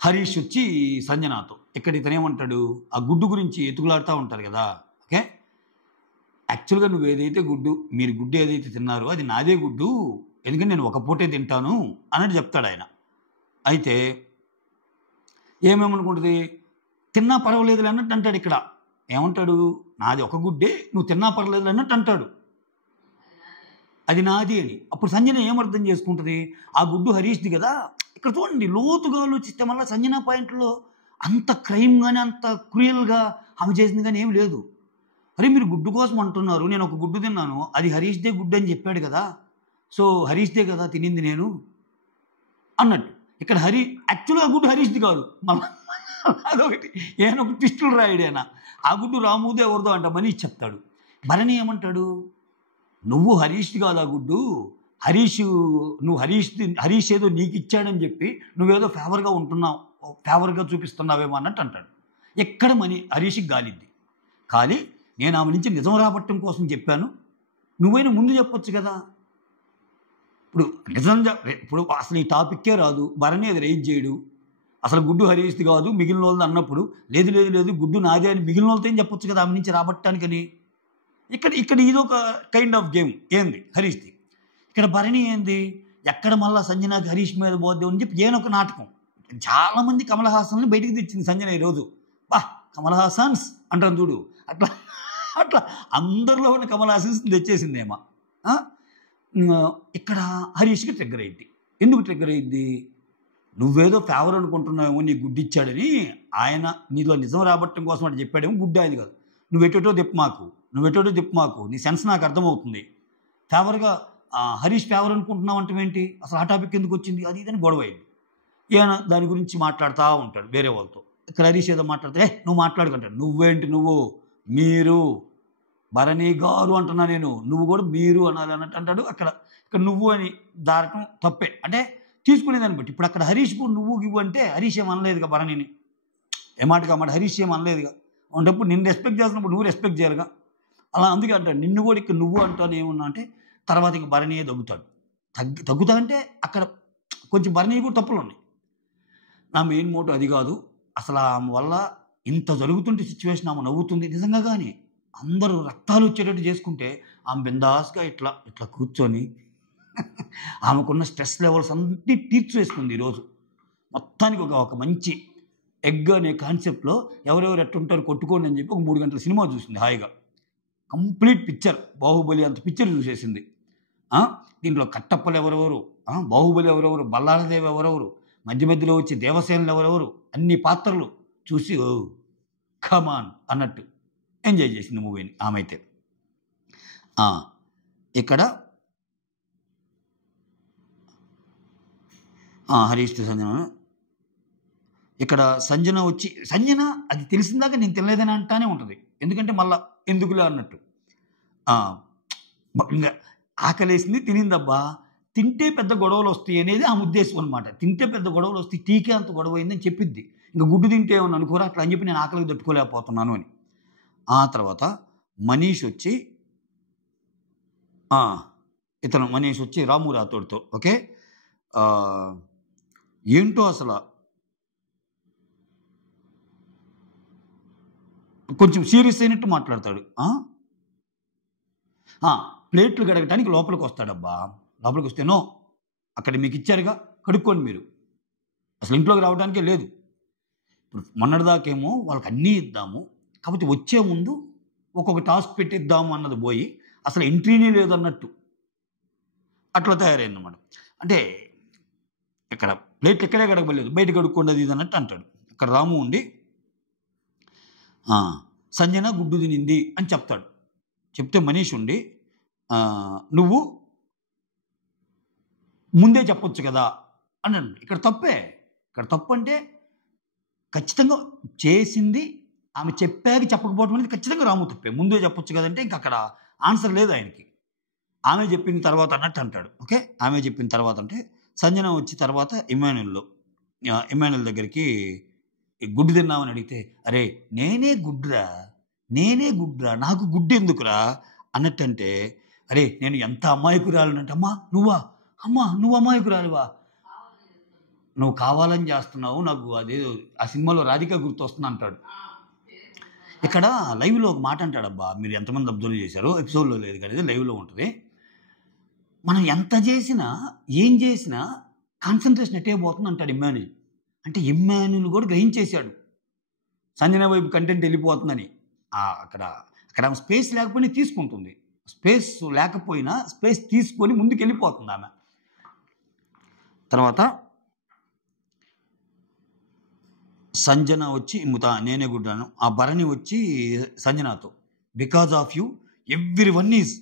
హరీష్ వచ్చి సంజనాతో ఇక్కడ ఇతనేమంటాడు, ఆ గుడ్డు గురించి ఎతుకులాడుతూ ఉంటారు కదా. ఓకే, యాక్చువల్గా నువ్వు ఏదైతే మీరు గుడ్డు ఏదైతే తిన్నారో అది నాదే గుడ్డు, ఎందుకంటే నేను ఒక పూటే తింటాను అన్నట్టు చెప్తాడు ఆయన. అయితే ఏమేమనుకుంటుంది, తిన్నా పర్వాలేదు అన్నట్టు అంటాడు. ఇక్కడ ఏమంటాడు, నాది ఒక గుడ్డే, నువ్వు తిన్నా పర్వాలేదు అన్నట్టు అంటాడు, అది నాది అని. అప్పుడు సంజన ఏమర్థం చేసుకుంటుంది, ఆ గుడ్డు హరీష్ది కదా. ఇక్కడ చూడండి, లోతుగా ఆలోచిస్తే మళ్ళీ సంజన పాయింట్లో అంత క్రైమ్ కానీ అంత క్రూయల్గా ఆమె చేసింది కానీ ఏం లేదు. అరే మీరు గుడ్డు కోసం అంటున్నారు, నేను ఒక గుడ్డు తిన్నాను, అది హరీష్దే గుడ్డు అని చెప్పాడు కదా, సో హరీష్దే కదా తినింది నేను అన్నట్టు. ఇక్కడ యాక్చువల్గా ఆ గుడ్డు హరీష్ది కాదు, మళ్ళీ అదొకటి ఏమైనా ఒక ట్విస్టులు రాయడేనా, ఆ గుడ్డు రాముదే ఎవరిదో అంట మనీష్ చెప్తాడు. భరణి ఏమంటాడు, నువ్వు హరీష్ది కాదు ఆ గుడ్డు, నువ్వు హరీష్ ఏదో నీకు ఇచ్చాడని చెప్పి నువ్వేదో ఫేవర్గా చూపిస్తున్నావేమో అన్నట్టు అంటాడు. ఎక్కడ హరీష్కి గాలిద్ది ఖాళీ, నేను ఆమె నుంచి నిజం రాబట్టం కోసం చెప్పాను, నువ్వైనా ముందు చెప్పొచ్చు కదా. ఇప్పుడు అసలు ఈ టాపిక్కే రాదు, భరణి అది రైజ్ చేయడు, అసలు గుడ్డు హరీష్ది కాదు మిగిలిన వాళ్ళది అన్నప్పుడు లేదు గుడ్డు నాదే అని మిగిలిన వాళ్ళతో ఏం చెప్పొచ్చు కదా ఆమె నుంచి రాబట్టడానికని. ఇక్కడ ఇదొక కైండ్ ఆఫ్ గేమ్ ఏంది హరీష్ది. ఇక్కడ భరణి ఏంది, ఎక్కడ మళ్ళీ సంజనాకి హరీష్ మీద పోద్దాం అని చెప్పి ఏనొక నాటకం. చాలామంది కమల్ హాసన్ని బయటికి తెచ్చింది సంజన ఈరోజు. కమల్ హాసన్స్ అంటాను చూడు, అట్లా అందరిలో ఉన్న కమల్ హాసన్స్ తెచ్చేసిందేమో. ఇక్కడ హరీష్కి ట్రిగ్గర్ అయ్యింది. ఎందుకు ట్రిగ్గర్ అయ్యింది, నువ్వేదో ఫేవర్ అనుకుంటున్నావేమో, నీ గుడ్డు ఇచ్చాడని, ఆయన నీలో నిజం రాబట్టడం కోసం అంటే చెప్పాడేమో, గుడ్డు ఆయన కాదు, నువ్వెటో తిప్పు మాకు, నీ సెన్స్ నాకు అర్థమవుతుంది, ఫేవర్గా హరీష్ ఫేవర్ అనుకుంటున్నావు అంటే ఏంటి, అసలు ఆ టాపిక్ ఎందుకు వచ్చింది, అది ఇదని గొడవ అయింది. ఈయన దాని గురించి మాట్లాడుతూ ఉంటాడు వేరే వాళ్ళతో. ఇక్కడ హరీష్ ఏదో మాట్లాడితే నువ్వు మాట్లాడుకుంటాడు, నువ్వేంటి మీరు భరణి గారు అంటున్నా నేను, నువ్వు కూడా మీరు అనాలి అన్నట్టు అంటాడు. ఇక్కడ నువ్వు అని దారటం తప్పే, అంటే తీసుకునేదాన్ని బట్టి. ఇప్పుడు అక్కడ హరీష్ కూడా నువ్వు ఇవ్వు అంటే హరీష్ ఏం అనలేదుగా భరణిని, ఏమాటగా మాట హరీష్ ఏం అనలేదుగా. అంటే నిన్ను రెస్పెక్ట్ చేసినప్పుడు నువ్వు రెస్పెక్ట్ చేయాలిగా. అలా అందుకే అంటాడు, నిన్ను కూడా ఇక్కడ నువ్వు అంటాను ఏమన్నా అంటే తర్వాత ఇంక భరణియే దొబ్బుతాడు. తగ్గుతా అంటే అక్కడ కొంచెం భరణి కూడా తప్పులు ఉన్నాయి. నా మెయిన్ మోటో అది కాదు. అసలు ఆమె వల్ల ఇంత జరుగుతుంటే సిచ్యువేషన్ ఆమె నవ్వుతుంది నిజంగా. కానీ అందరూ రక్తాలు వచ్చేటట్టు చేసుకుంటే ఆమె బిందాస్గా ఇట్లా ఇట్లా కూర్చొని ఆమెకున్న స్ట్రెస్ లెవెల్స్ అన్నీ తీర్చేసుకుంది ఈరోజు. మొత్తానికి ఒక మంచి ఎగ్ అనే కాన్సెప్ట్లో ఎవరెవరు ఎట్టుంటారు కొట్టుకోండి అని చెప్పి ఒక 3 గంటల సినిమా చూసింది హాయిగా. కంప్లీట్ పిక్చర్, బాహుబలి అంత పిక్చర్ చూసేసింది. దీంట్లో కట్టప్పలు ఎవరెవరు, బాహుబలి ఎవరెవరు, బల్లాలదేవి ఎవరెవరు, మధ్య మధ్యలో వచ్చి దేవసేనలు ఎవరెవరు, అన్ని పాత్రలు చూసి ఓ కమాన్ అన్నట్టు ఎంజాయ్ చేసింది మూవీని ఆమె అయితే. ఇక్కడ హరీష్ సంజన, ఇక్కడ సంజన వచ్చి సంజన అది తెలిసిందాక నేను తినలేదని అంటానే ఉంటుంది. ఎందుకంటే మళ్ళా ఎందుకులే అన్నట్టు. ఇంకా ఆకలేసింది తినిందబ్బా, తింటే పెద్ద గొడవలు వస్తాయి అనేది ఆమె ఉద్దేశం అనమాట. తింటే పెద్ద గొడవలు వస్తాయి, టీకే అంత గొడవ అయిందని చెప్పిద్ది. ఇంకా గుడ్డు తింటే ఏమని అనుకోరా అట్లా అని చెప్పి నేను ఆకలికి తట్టుకోలేకపోతున్నాను అని. ఆ తర్వాత మనీష్ వచ్చి ఇతను మనీష్ వచ్చి రాము రాథోడ్తో ఓకే ఏంటో అసలు కొంచెం సీరియస్ అయినట్టు మాట్లాడతాడు. ప్లేట్లు కడగటానికి లోపలికి వస్తాడబ్బా. లోపలికి వస్తే నో, అక్కడ మీకు ఇచ్చారుగా కడుక్కోండి మీరు, అసలు ఇంట్లోకి రావడానికే లేదు. ఇప్పుడు మొన్నటిదాకేమో వాళ్ళకి అన్నీ ఇద్దాము, కాబట్టి వచ్చే ముందు ఒక్కొక్క టాస్క్ పెట్టిద్దాము అన్నది పోయి అసలు ఎంట్రీనే లేదన్నట్టు అట్లా తయారైందన్నమాట. అంటే ఇక్కడ ప్లేట్లు ఎక్కడే కడగలేదు, బయట కడుక్కోండి అది ఇది అన్నట్టు అంటాడు. ఇక్కడ రాము ఉండి సంజన గుడ్డు తినింది అని చెప్తాడు. చెప్తే మనీష్ ఉండి నువ్వు ముందే చెప్పొచ్చు కదా అని అంటాడు. ఇక్కడ తప్పే. ఇక్కడ తప్పు అంటే ఖచ్చితంగా చేసింది ఆమె చెప్పాక చెప్పకపోవడం అనేది ఖచ్చితంగా రాము తప్పే. ముందే చెప్పొచ్చు కదంటే ఇంక అక్కడ ఆన్సర్ లేదు ఆయనకి. ఆమె చెప్పిన తర్వాత అన్నట్టు అంటాడు. ఓకే, ఆమె చెప్పిన తర్వాత అంటే సంజన వచ్చి తర్వాత ఇమాన్యుల్ దగ్గరికి గుడ్డు తిన్నామని అడిగితే అరే నేనే గుడ్డురా నాకు గుడ్డు ఎందుకురా అన్నట్టు. అంటే అరే నేను ఎంత అమాయకురాలనంటే నువ్వు అమాయకురాలువా, నువ్వు కావాలని చేస్తున్నావు, నాకు అదే ఆ సినిమాలో రాధిక గుర్తు వస్తుంది అంటాడు. ఇక్కడ లైవ్లో ఒక మాట అంటాడబ్బా, మీరు ఎంతమంది అబ్జర్వ్ చేశారో, ఎపిసోడ్లో లేదు కానీ లైవ్లో ఉంటుంది. మనం ఎంత చేసినా ఏం చేసినా కాన్సన్ట్రేషన్ ఎట్టే పోతుంది అంటాడు ఇమ్మాన్యుల్. అంటే ఇమ్మాన్యుల్ కూడా గ్రహించేశాడు సంజన వైపు కంటెంట్ వెళ్ళిపోతుందని. అక్కడ స్పేస్ లేకపోయినా తీసుకుంటుంది, స్పేస్ లేకపోయినా స్పేస్ తీసుకొని ముందుకు వెళ్ళిపోతుంది ఆమె. తర్వాత సంజన వచ్చి నేనే గుడ్డాను, ఆ భరణి వచ్చి సంజనతో because of you everyone is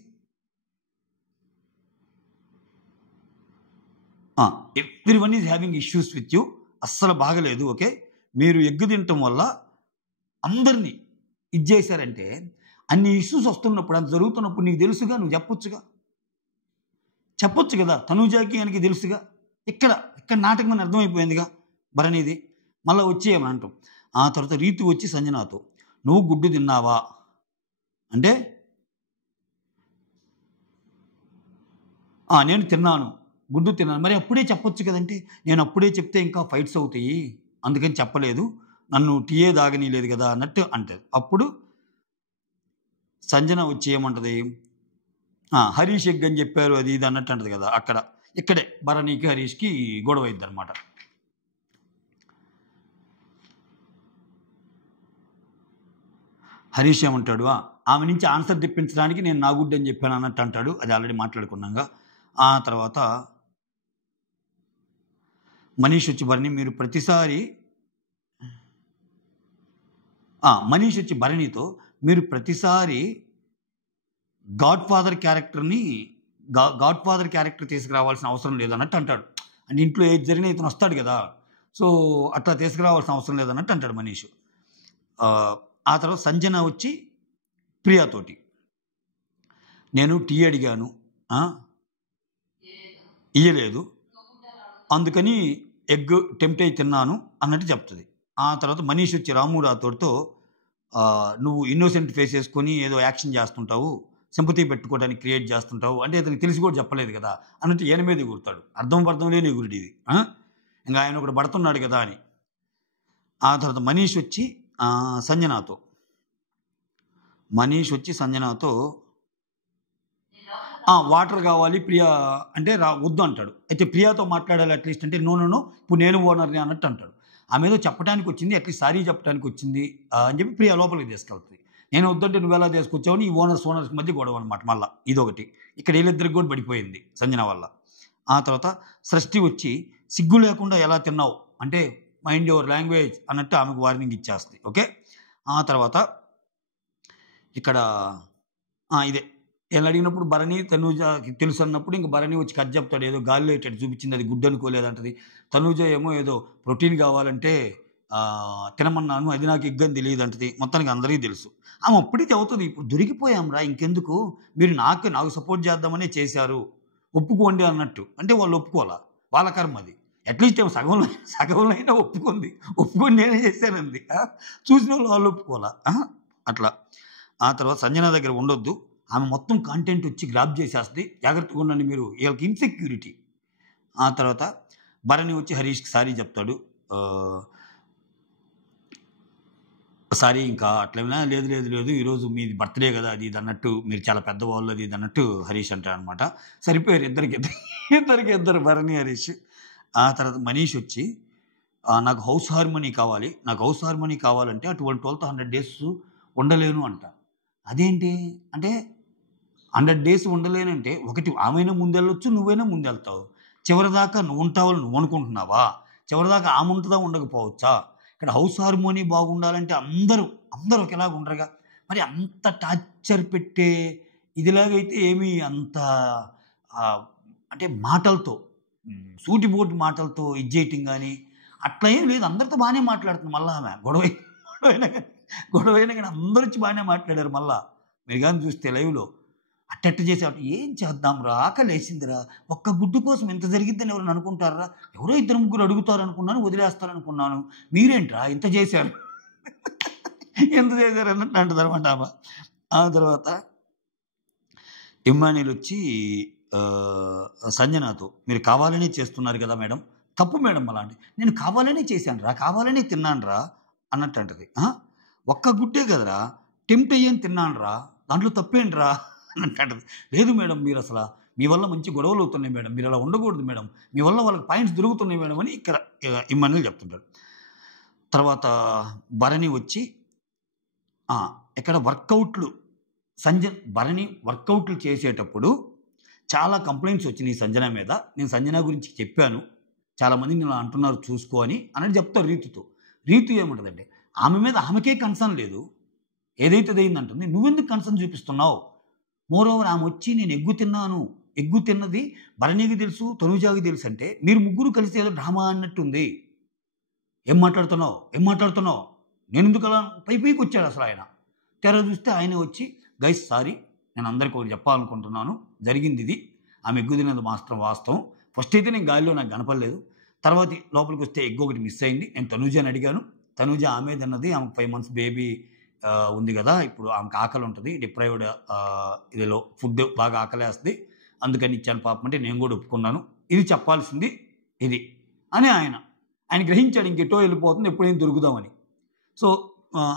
having issues with you, అస్సలు బాగలేదు. ఓకే, మీరు ఎగ్గు తినటం వల్ల అందరినీ ఇది చేశారంటే అన్ని ఇష్యూస్ వస్తున్నప్పుడు అంత జరుగుతున్నప్పుడు నీకు తెలుసుగా, నువ్వు చెప్పొచ్చు కదా, తనూజాకి ఆయనకి తెలుసుగా. ఇక్కడ నాటకం అని అర్థమైపోయిందిగా భరణిది. మళ్ళీ వచ్చి ఏమని అంటాం. ఆ తర్వాత రీతు వచ్చి సంజనాతో నువ్వు గుడ్డు తిన్నావా అంటే నేను తిన్నాను, గుడ్డు తిన్నాను. మరి అప్పుడే చెప్పొచ్చు కదంటే నేను అప్పుడే చెప్తే ఇంకా ఫైట్స్ అవుతాయి అందుకని చెప్పలేదు, నన్ను టీయే దాగనీలేదు కదా అన్నట్టు అంటది. అప్పుడు సంజన వచ్చి ఏమంటది, హరీష్ ఎగ్ అని చెప్పారు అది ఇది అన్నట్టు అంటది కదా. ఇక్కడే భరణికి హరీష్కి గొడవ అయింది అనమాట. హరీష్ ఏమంటాడు, ఆమె నుంచి ఆన్సర్ తెప్పించడానికి నేను నా గుడ్డు అని చెప్పాను అన్నట్టు అంటాడు. అది ఆల్రెడీ మాట్లాడుకున్నాగా. ఆ తర్వాత మనీష్ వచ్చి భరణి మీరు ప్రతిసారి మనీష్ వచ్చి భరణితో మీరు ప్రతిసారి గాడ్ ఫాదర్ క్యారెక్టర్ తీసుకురావాల్సిన అవసరం లేదన్నట్టు అంటాడు. అంటే ఇంట్లో ఏది జరిగినా ఇతను వస్తాడు కదా, సో అట్లా తీసుకురావాల్సిన అవసరం లేదన్నట్టు అంటాడు మనీష్. ఆ తర్వాత సంజన వచ్చి ప్రియాతోటి నేను టీ అడిగాను ఇయ్యలేదు, అందుకని ఎగ్ టెంప్ట్ అయి తిన్నాను అన్నట్టు చెప్తుంది. ఆ తర్వాత మనీష్ వచ్చి రాము రాథోడ్తో నువ్వు ఇన్నోసెంట్ ఫేస్ వేసుకొని ఏదో యాక్షన్ చేస్తుంటావు, సింపతి పెట్టుకోవడానికి క్రియేట్ చేస్తుంటావు అంటే ఇతనికి తెలిసి కూడా చెప్పలేదు కదా అన్నట్టు ఈయన మీద ఎగురుతాడు. అర్థం లేని ఎగురుడు ఇది. ఇంకా ఆయన ఒకడు పడుతున్నాడు కదా అని. ఆ తర్వాత మనీష్ వచ్చి సంజనాతో వాటర్ కావాలి ప్రియా అంటే వద్దు అంటాడు. అయితే ప్రియాతో మాట్లాడాలి అట్లీస్ట్ అంటే నో ఇప్పుడు నేను ఓనర్ని అన్నట్టు అంటాడు. ఆమె ఏదో చెప్పడానికి వచ్చింది, అట్లీస్ట్ సారీ చెప్పడానికి వచ్చింది అని చెప్పి ప్రియా లోపలికి తీసుకెళ్తుంది. నేను వద్దంటే నువ్వు ఎలా తీసుకొచ్చావు, ఈ ఓనర్స్ మధ్య గొడవ అనమాట. మళ్ళీ ఇదొకటి ఇక్కడ వీళ్ళిద్దరికి కూడా పడిపోయింది సంజన వల్ల. ఆ తర్వాత సృష్టి వచ్చి సిగ్గు లేకుండా ఎలా తిన్నావు అంటే మైండ్ యువర్ లాంగ్వేజ్ అన్నట్టు ఆమెకు వార్నింగ్ ఇచ్చేస్తుంది. ఓకే. ఆ తర్వాత ఇక్కడ ఇదే వీళ్ళు అడిగినప్పుడు భరణి తనూజకి తెలుసు అన్నప్పుడు ఇంక భరణి వచ్చి కథ చెప్తాడు. ఏదో గాలిలో ఎట్టు చూపించింది, అది గుడ్డు అనుకోలేదంటది. తనూజ ఏమో ఏదో ప్రోటీన్ కావాలంటే తినమన్నాను, అది నాకు ఎగ్గని తెలియదు అంటది. మొత్తానికి అందరికీ తెలుసు. ఆమె అప్పుడే అవుతుంది, ఇప్పుడు దొరికిపోయాంరా ఇంకెందుకు, మీరు నాకు సపోర్ట్ చేద్దామనే చేశారు, ఒప్పుకోండి అన్నట్టు. అంటే వాళ్ళు ఒప్పుకోవాలా, వాళ్ళ కర్మ అది. అట్లీస్ట్ సగంలో అయినా ఒప్పుకొని నేనే చేశానంది. చూసిన వాళ్ళు ఒప్పుకోవాలా అట్లా. ఆ తర్వాత సంజన దగ్గర ఉండొద్దు, ఆమె మొత్తం కాంటెంట్ వచ్చి గ్రాప్ చేసేస్తుంది, జాగ్రత్తగా ఉండండి మీరు, వీళ్ళకి ఇన్సెక్యూరిటీ. ఆ తర్వాత భరణి వచ్చి హరీష్కి సారీ చెప్తాడు. సారీ ఇంకా అట్లా లేదు ఈరోజు మీది బర్త్డే కదా అది ఇది అన్నట్టు, మీరు చాలా పెద్దవాళ్ళు అది ఇది అన్నట్టు హరీష్ అంటాడు అనమాట. సరిపోయారు ఇద్దరికి భరణి హరీష్. ఆ తర్వాత మనీష్ వచ్చి నాకు హౌస్ హార్మోనీ కావాలంటే అటువంటి వాళ్ళతో 100 days ఉండలేను అంట. అదేంటి అంటే 100 days ఉండలేనంటే ఒకటి ఆమెనా ముందెళ్ళొచ్చు, నువ్వైనా ముందెళ్తావు. చివరిదాకా నువ్వు ఉంటావని నువ్వు అనుకుంటున్నావా? చివరిదాకా ఆమె ఉంటుందా ఉండకపోవచ్చా? ఇక్కడ హౌస్ హార్మోనీ బాగుండాలంటే అందరూ ఒకేలాగా ఉండరుగా. మరి అంత టార్చర్ పెట్టే ఇదిలాగైతే ఏమీ అంత అంటే మాటలతో సూటిబోటి మాటలతో ఇజ్జేయటం కానీ అట్లా ఏం లేదు. అందరితో బాగానే మాట్లాడుతుంది. మళ్ళీ ఆమె గొడవైనా కానీ అందరూ వచ్చి బాగానే మాట్లాడారు. మళ్ళా మీరు కానీ చూస్తే లైవ్లో అట్ట చేసేవాడు. ఏం చేద్దాం రా, ఆకలేసిందిరా, ఒక్క గుడ్డు కోసం ఎంత జరిగిద్దని ఎవరైనా అనుకుంటారా? ఎవరో 2-3 అడుగుతారు అనుకున్నాను, వదిలేస్తారనుకున్నాను, మీరేంట్రా ఇంత చేశారు అన్నట్టు అంటుంది అనమాట ఆమె. ఆ తర్వాత ఇమ్మాన్యుల్ వచ్చి సంజనాతో మీరు కావాలనే చేస్తున్నారు కదా మేడం, తప్పు మేడం అలాంటి, నేను కావాలనే చేశాను రా, కావాలనే తిన్నాను రా అన్నట్టు అంటది. ఒక్క గుడ్డే కదరా, టెంప్ట్ అయ్యని తిన్నాను రా, దాంట్లో తప్పేంట్రా అన్నట్టు అంటది. లేదు మేడం, మీరు అసలు మీ వల్ల మంచి గొడవలు అవుతున్నాయి మేడం, మీరు అలా ఉండకూడదు మేడం, మీ వల్ల వాళ్ళకి పాయింట్స్ దొరుకుతున్నాయి మేడం అని ఇక్కడ ఇమ్మాన్యుల్ చెప్తుంటాడు. తర్వాత భరణి వచ్చి ఇక్కడ భరణి వర్కౌట్లు చేసేటప్పుడు చాలా కంప్లైంట్స్ వచ్చినాయి సంజన మీద. నేను సంజన గురించి చెప్పాను, చాలామంది నేను అంటున్నారు చూసుకో అని అన్నట్టు చెప్తారు రీతుతో. రీతు ఏముంటుందంటే ఆమె మీద ఆమెకే కన్సర్న్ లేదు, ఏదైతే అయిందంటుంది, నువ్వెందుకు కన్సర్న్ చూపిస్తున్నావు? మోరోవర్ ఆమె వచ్చి నేను ఎగ్గు తిన్నది భరణికి తెలుసు, తనుజాకి తెలుసు అంటే మీరు ముగ్గురు కలిసి ఏదో డ్రామా అన్నట్టుంది. ఏం మాట్లాడుతున్నావు నేను ఎందుకు అలా పైకి వచ్చాడు అసలు ఆయన. తెర చూస్తే ఆయన వచ్చి గైస్ సారీ, నేను అందరికీ ఒకటి చెప్పాలనుకుంటున్నాను, జరిగింది ఇది, ఆమె ఎగ్గు తిన్నది మాత్రం వాస్తవం. ఫస్ట్ అయితే నేను గాలిలో నాకు కనపడలేదు, తర్వాత లోపలికి వస్తే ఎగ్గు ఒకటి మిస్ అయింది, నేను తనుజాని అడిగాను, తనుజ ఆమె తిన్నది, ఆమెకు 5 months బేబీ ఉంది కదా, ఇప్పుడు ఆమెకు ఆకలి ఉంటుంది, డిప్రైవ్డ్ ఇదిలో ఫుడ్ బాగా ఆకలేస్తుంది, అందుకని ఇచ్చాను పాపం అంటే నేను కూడా ఒప్పుకున్నాను, ఇది చెప్పాల్సింది ఇది అని ఆయన గ్రహించాడు, ఇంకెటో వెళ్ళిపోతుంది, ఎప్పుడైనా దొరుకుదామని. సో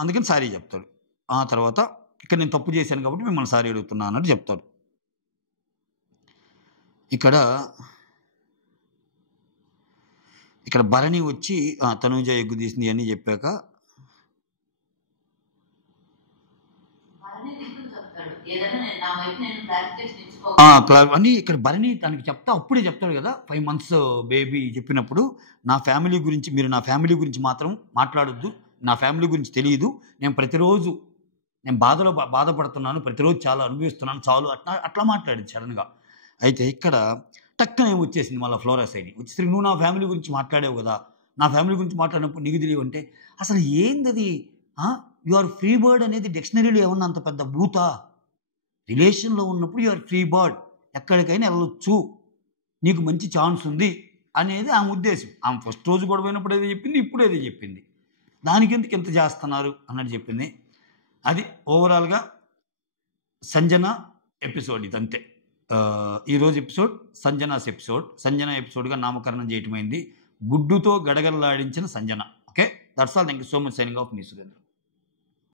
అందుకని సారీ చెప్తాడు. ఆ తర్వాత ఇక్కడ నేను తప్పు చేశాను కాబట్టి మిమ్మల్ని సారీ అడుగుతున్నా అన్నట్టు చెప్తాడు. ఇక్కడ భరణి వచ్చి తనూజ ఎగ్గు తీసింది అని చెప్పాక అని ఇక్కడ భరణి తనకి అప్పుడే చెప్తాడు కదా, 5 months బేబీ చెప్పినప్పుడు నా ఫ్యామిలీ గురించి, మీరు నా ఫ్యామిలీ గురించి మాత్రం మాట్లాడొద్దు, నా ఫ్యామిలీ గురించి తెలియదు, నేను ప్రతిరోజు బాధపడుతున్నాను, ప్రతిరోజు చాలా అనుభవిస్తున్నాను, చాలు అట్లా మాట్లాడింది సడన్గా. అయితే ఇక్కడ టక్కన ఏమి వచ్చేసింది మళ్ళీ ఫ్లోరస్ అయిన వచ్చేసరికి, నువ్వు నా ఫ్యామిలీ గురించి మాట్లాడావు కదా, నా ఫ్యామిలీ గురించి మాట్లాడినప్పుడు నీకు తెలియవు అంటే అసలు ఏందది, యు ఆర్ ఫ్రీ బర్డ్ అనేది డిక్షనరీలో ఏమన్నా అంత పెద్ద భూతా? రిలేషన్లో ఉన్నప్పుడు యు ఆర్ ఫ్రీ బర్డ్, ఎక్కడికైనా వెళ్ళొచ్చు, నీకు మంచి ఛాన్స్ ఉంది అనేది ఆమె ఉద్దేశం. ఆమె ఫస్ట్ రోజు గొడవ అయినప్పుడు ఏదో చెప్పింది, ఇప్పుడు ఏదో చెప్పింది, దానికి ఎందుకు ఎంత చేస్తున్నారు అన్నట్టు చెప్పింది. అది ఓవరాల్గా సంజన ఎపిసోడ్ ఇదంతే. ఈరోజు ఎపిసోడ్ సంజనాస్ ఎపిసోడ్. సంజన ఎపిసోడ్గా నామకరణం చేయటమైంది. గుడ్డుతో గడగడలాడించిన Sanjana. Okay, that's all. Thank you so much. Signing off మీ సురేంద్ర.